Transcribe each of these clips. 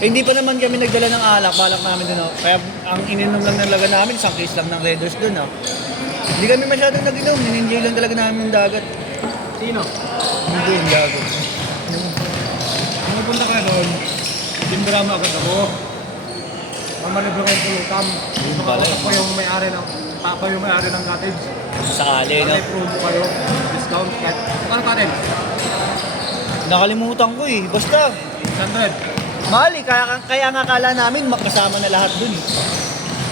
Hindi pa naman kami nagdala ng alak, balak namin dun. Oh. Kaya ang ininom lang talaga namin, isang case lang ng Red Horse dun. Oh. Hindi kami masyadong nag-inom, in-enjoy lang talaga namin yung dagat. Sino? Hindi yung dagat. Nung napunta ka doon, timbrama agad ako. Mamanibro kayo pulutam. Yun pala eh. Ako yung may-ari ng, papa yung may-ari ng cottage. Sakali, no? May promo kayo, discount. Kahit, ano cottage? Nakalimutan ko eh. Basta, 100. mahal eh. Kaya nga kala namin makasama na lahat dun eh.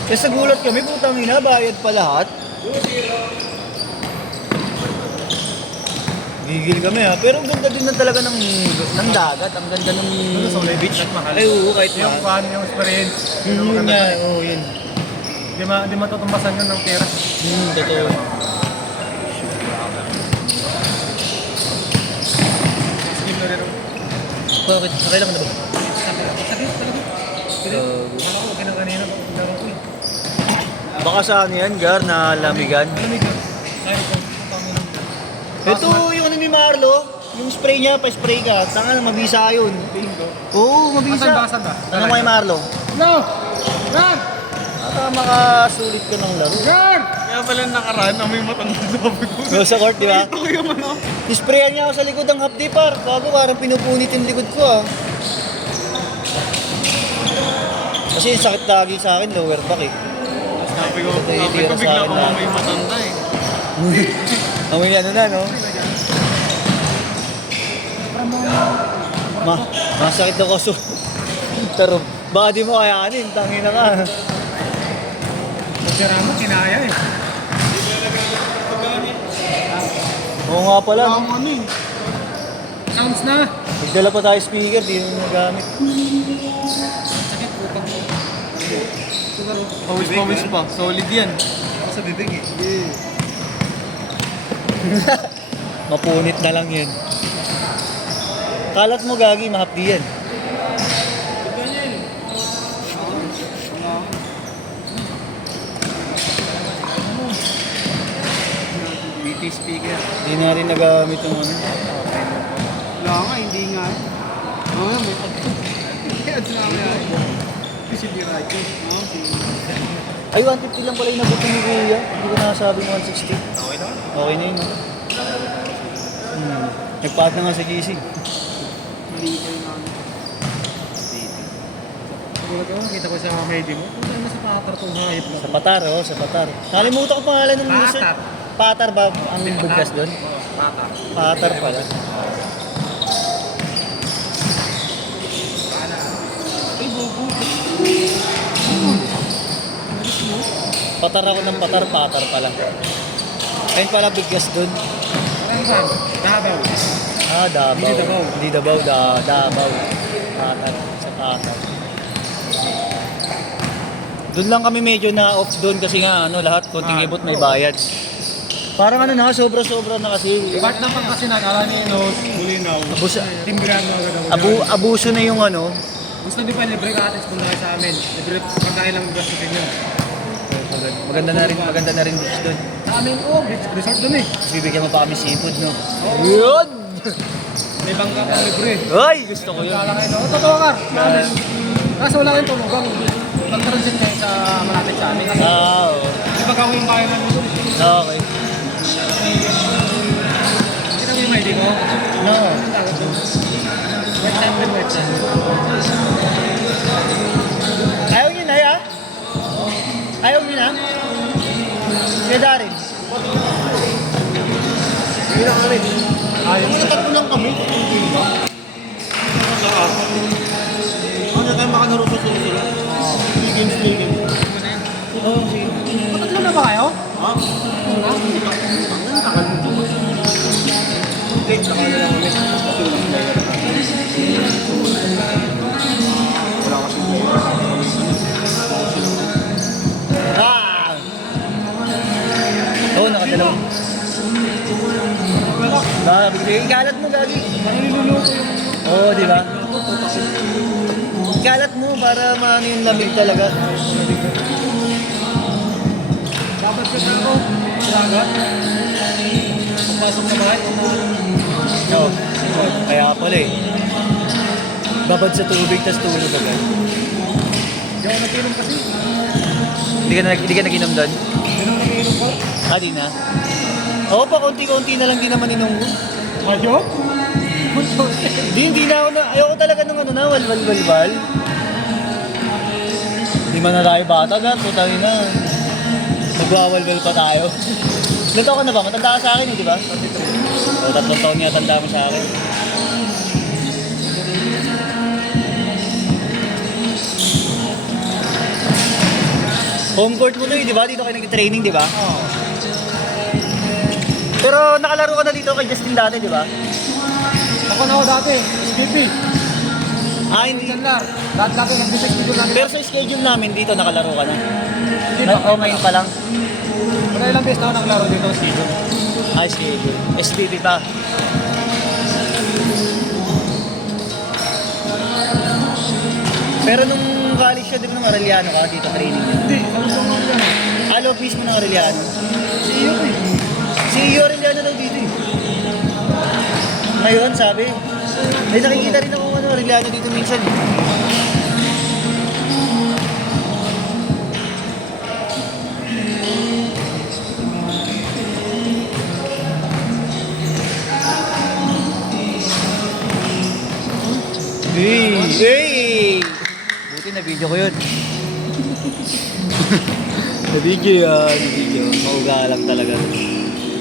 Kaya sa gulat kami, putang ina, bayad pa lahat. Gigil kami ha. Pero ang ganda din na talaga ng dagat. Ang ganda ng beach. Ay oo, kahit Yung mahal. paano yung experience. Yun nga, oo yun. Di matutumbasan yun ng pera. Totoo. Skim na rin. Bakit? Okay lang na ba? Sakit talaga. Akala ko, kinakanina ko. Laro ko eh. Baka sa ano yan, Gar, na lamigan. Malamig yun. Sayo ko. Ito yung ano ni Marlo, yung spray niya, pa-spray ka. Tanga na, mabisa yun. Bingo. Oo, mabisa. Asan ba? Ano mo kay Marlo? No! Guard! Ata makasulit ka ng laro. Guard! Kaya pala nakaraan na may matanda sabi ko. No, sa court, di ba? Ito yung ano. Isprayan niya ako sa likod ng half day par. Bago parang pinupunit yung likod ko ah. Kasi yung sakit lagi sa akin, lower back eh. Sabi ko Tira sa bigla akin ko na. may matanda eh. Amoy ano na, no? Masakit daw kaso. Pero baka di mo kayanin, tangin na ka. Pagkara mo, kinaya eh. Oo nga pala, no? Ano eh. Sounds na. Nagdala pa tayo speaker, di mo nagamit. Sakit po pag pawis pa. Solid yan. Ako sa bibig eh. Mapunit na lang yun. Kalat mo gagi, mahapdi yan. BT speaker. Hindi na rin nagamit yung ano. Wala nga, hindi nga. Oo, may pagto. Kaya sinabi nga. Kasi di radyo. Ay, 150 lang pala yung nabuto ni Kuya. Hindi ko nasabi mo 160. Okay na? Okay na yun, no? Nagpaat na nga sa GC. Mali ko yung ano. Siguro ko, kita ko sa medyo mo. Kung saan na sa patar itong hayop na. Sa Patar, oh, sa Patar. Nakalimutan ko pangalan ng user. Patar. Patar ba ang bigkas doon? Patar. Patar pala. Ay, bobo. Patar ako ng Patar, Patar pala. Ayun pala bigkas doon. Parang saan? Davao. Ah, Davao. Hindi Davao. Hindi Davao, Davao. Patar, sa Patar. Doon lang kami medyo na off doon kasi nga ano lahat konting ibot may bayad. Parang ano na sobra-sobra na kasi. Part ng Pangasinan, Alaninos, Bulinaw. Timbiran mo agad ako. Abuso na yung ano. Gusto di pa libre ka atis kung kayo sa amin. Libre pagkain lang gusto nyo. Maganda na rin beach doon. Sa amin, resort dun eh. Tapos bibigyan mo pa kami seafood, no? Yun! May bangka pang libre. Ay! Gusto ko yun. Pagkala kayo, totoo ka. Sa amin. Kaso wala kayong tulugan. Mag-transit kayo sa malapit sa amin. Kasi Oo. di ba gawin yung bayan namin dun? Okay. Kita mo yung ID ko? No. Wet sand din, wet sand. Ayaw niyo na, ya? Ayaw niyo na? Kaya Darin. Hindi na kami. Ayaw. Tatlo lang kami. Ano tayo makalaro sa susunod? 3 games, 3 games. Oo, sige. Patatlo na ba kayo? Ha? Wala. Late na kami lang kami. Wala kasi Ah! Oo, nakadalaw. Ikalat mo, Gagi. niluluto yung Oo, di ba? Ikalat mo para maano yung lamig talaga. dapat ka na ako. Dagat. Pagpasok na bahay. Oo. Kaya pala eh. Babad sa tubig, tas tulog agad. Hindi ako nag-inom kasi. Hindi ka nag-inom doon? Hindi ako nag-inom pa. Ah, di na? Oo pa, konti-konti na lang din naman inom ko. Madyo? Hindi na ako na, ayoko talaga nung ano na, walwal. Di man na tayo bata, putangin na. Nagwawalwal pa tayo. Ilan taon ka na ba? Matanda ka sa akin di ba? 32. O, 3 taon niya tanda mo sa akin. Home court mo na di ba? Dito kayo nag-training, di ba? Oo. Pero nakalaro ka na dito kay Justin dati, di ba? Ako na ako dati, SPP. Ah, hindi. Chandler. Dati nag-detect ko lang. Pero sa schedule namin dito, nakalaro ka na. Hindi ba? O, ngayon pa lang. Pero ilang beses na ako naglaro dito sa season. Ah, schedule. SPP pa. Pero nung college siya, di ba nung Arellano ka, dito training niya? Hindi, ano ba nga yan? Alo, mismo ng Arellano. Si Iyo eh. Si Iyo Arellano daw dito eh. Ngayon, sabi, may nakikita rin ako ano, Arellano dito minsan. Hey! Buti na video ko yun. Na video yan, video. Maugalang talaga.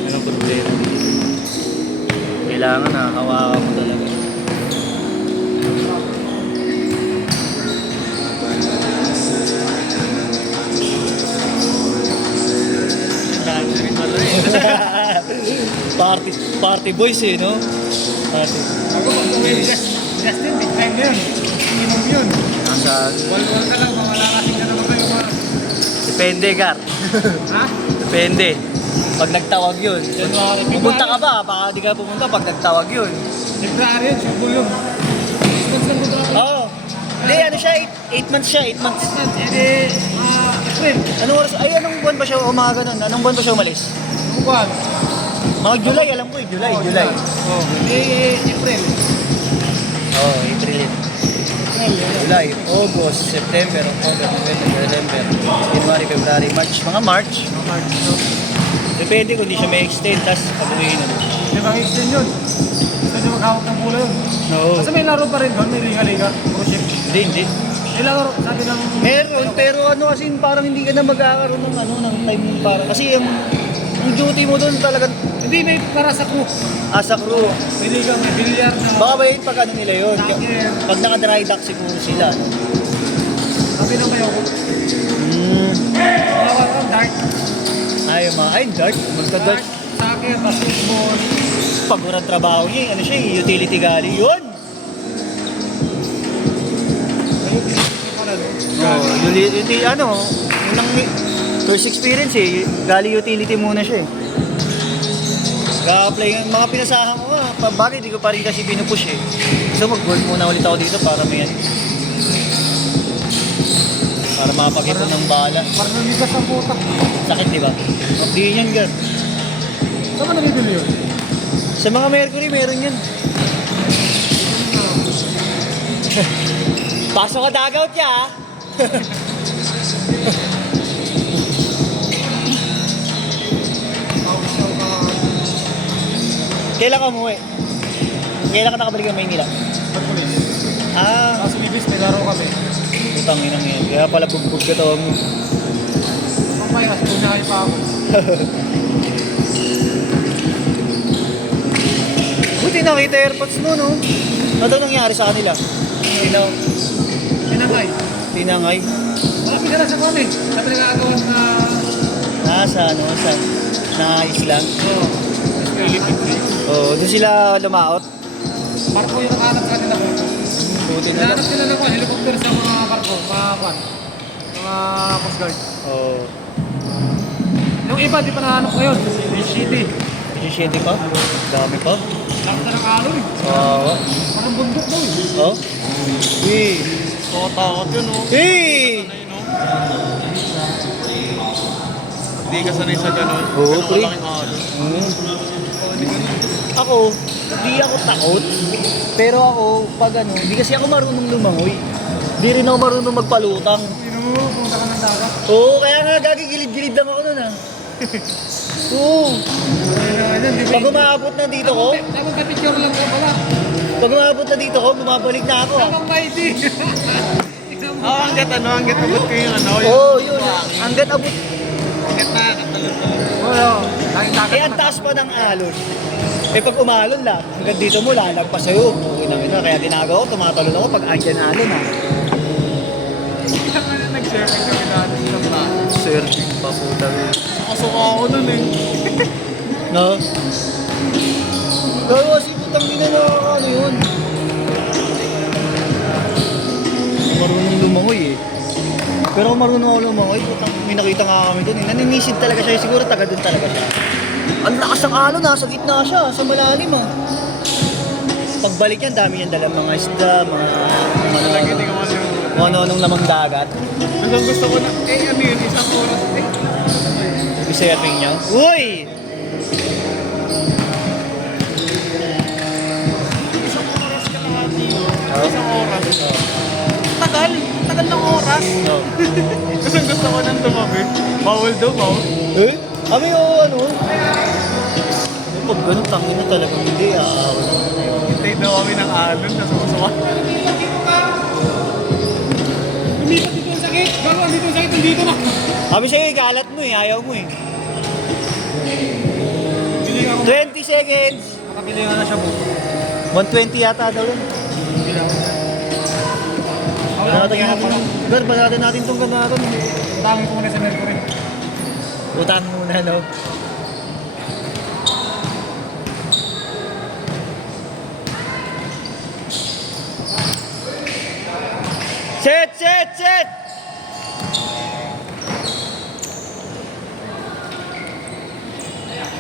Anong problema dito? Kailangan na, hawakan mo talaga. Party boys eh, no? Party. Ako, Justin, big time na yun. Inom yun. Nasaan? Wal-wal ka lang, mamalalaking ka naman kayo. Depende, Gar. Ha? Depende. Pag nagtawag yun. January. Pupunta ka ba? Baka di ka pumunta pag nagtawag yun. February yun, Cebu yun. 6 months lang kontrata. Oo. Hindi, ano siya? 8 months siya, 8 months. Hindi, April. Anong oras? Ay, anong buwan ba siya o mga ganun? Anong buwan ba siya umalis? Ano buwan? Mga July, alam ko eh. July. Oh, hindi, April. Oo, April. July, August, September, October, November, December, January, February, March. Mga March. March, no? Depende kung di siya may extend, tas pabuhin na. Hindi bang extend yun? Gusto nyo maghawak ng bola yun. Oo. Kasi may laro pa rin doon, may liga-liga. Puro ship. Hindi. May laro, sabi ng... Meron, pero ano kasi parang hindi ka na magkakaroon ng ano, ng time para. Kasi ang duty mo doon talagang Hindi, may para sa crew. as a crew. May liga, may bilyar na... Baka ba yun pag ano nila yun? Soccer. Pag naka-dry dock siguro sila. No? Sabi ng kayo ko. Mga kang dart. Ay, dart. Magka-dart. Soccer, basketball. Pag urang trabaho niya, ano siya, utility gali. Yun! Ano, pinipili pala, no? Utility, ano, unang first experience eh. Gali utility muna siya eh. Ka-apply ng mga pinasahan ko nga. Bakit di ko pa rin kasi pinupush eh. So mag-gold muna ulit ako dito para may para makapag-ipon ng bala. Para naligas ang puta. Sakit di ba? Hindi yan gan. Saan ba nabibili yun? Sa mga Mercury meron yan. Pasok ka dagout ya ah. Kailan ka umuwi? Kailan ka nakabalik ng Maynila? Pagpulis. Ah, Kaso may bis, may laro kami. putang inang yan. Kaya pala bugbog ka to mo. Mamay, kasi bumiyahe pa ako. Buti nakita airpods mo, no? Ano daw nangyari sa kanila? Pinangay. Tinangay. Wala pigara sa kami. Sabi nag-aagawan na... Sa isla. Oo. Philippines. Oo, doon sila lumaot. Barko yung nakahanap sa kanila. Buti na lang. Hinahanap sila ng helicopter sa mga barko, mga Coast Guard. Oo. Yung iba, di pa nahanap ngayon. Beach City. Sisiyente pa? Dami pa? Lakas na ng aloy. Oo. Parang bundok daw eh. Oh? Hey! Takot yun oh. Hey! Hindi ka sanay sa ganun. Oo, pre. aloy. Mm. Ako, di ako takot. Pero ako, pag ano, di kasi ako marunong lumangoy. Di rin ako marunong magpalutang. Sino mo, pumunta ka ng dagat. Oo, kaya nga gagigilid-gilid lang ako nun ah. Oo. Pag umabot na dito ko, Dapat ka-picture lang ka pala. pag umabot na dito ko, bumabalik na ako ah. Habang mighty. Hanggat abot ko yung ano. Oo, yun. Hanggat abot. Hanggat na, katalon-talon. Oo, Eh, ang taas pa ng alon. Eh, pag umalon lang, hanggang dito mo, lalagpas sa'yo. Okay na, kaya ginagawa ko, tumatalon ako pag andyan alon ah. Nag-surfing kami dati sa plaza. Surfing pa po tayo. Nakasuka ako nun eh. No? Pero kasi putang ina na ano yun. Marunong lumangoy eh. Pero kung marunong ako lumangoy, putang may nakita nga kami doon eh. Naninisid talaga siya, siguro taga doon talaga siya. Ang lakas ng alon, nasa gitna siya, sa malalim ah. Pagbalik yan, dami yan dalang mga isda, mga Talaga, hindi ko maluwa. kung ano-anong lamang dagat. Hanggang gusto ko na, ano yun, isang oras eh. I-surfing niya. Uy! Isang oras ka na dito. Oh. Isang oras. Tagal ng oras. No. Gusto ko nang tumabi. Bawal daw, bawal. Eh? Kami o ano? Pag ganun, tangin na talagang hindi Hintay daw kami ng alon na sumusuma. Lumipat dito ang sakit. Gano'n dito ang sakit, nandito na. Kami sa'yo, ikalat mo eh, ayaw mo eh. Bili ako. 20 seconds! Nakabili nga na siya po. 120 yata daw yun. Bili ako. Banatan natin itong gamaron. Utangin ko muna sa Mercury. Utang muna, no? Set!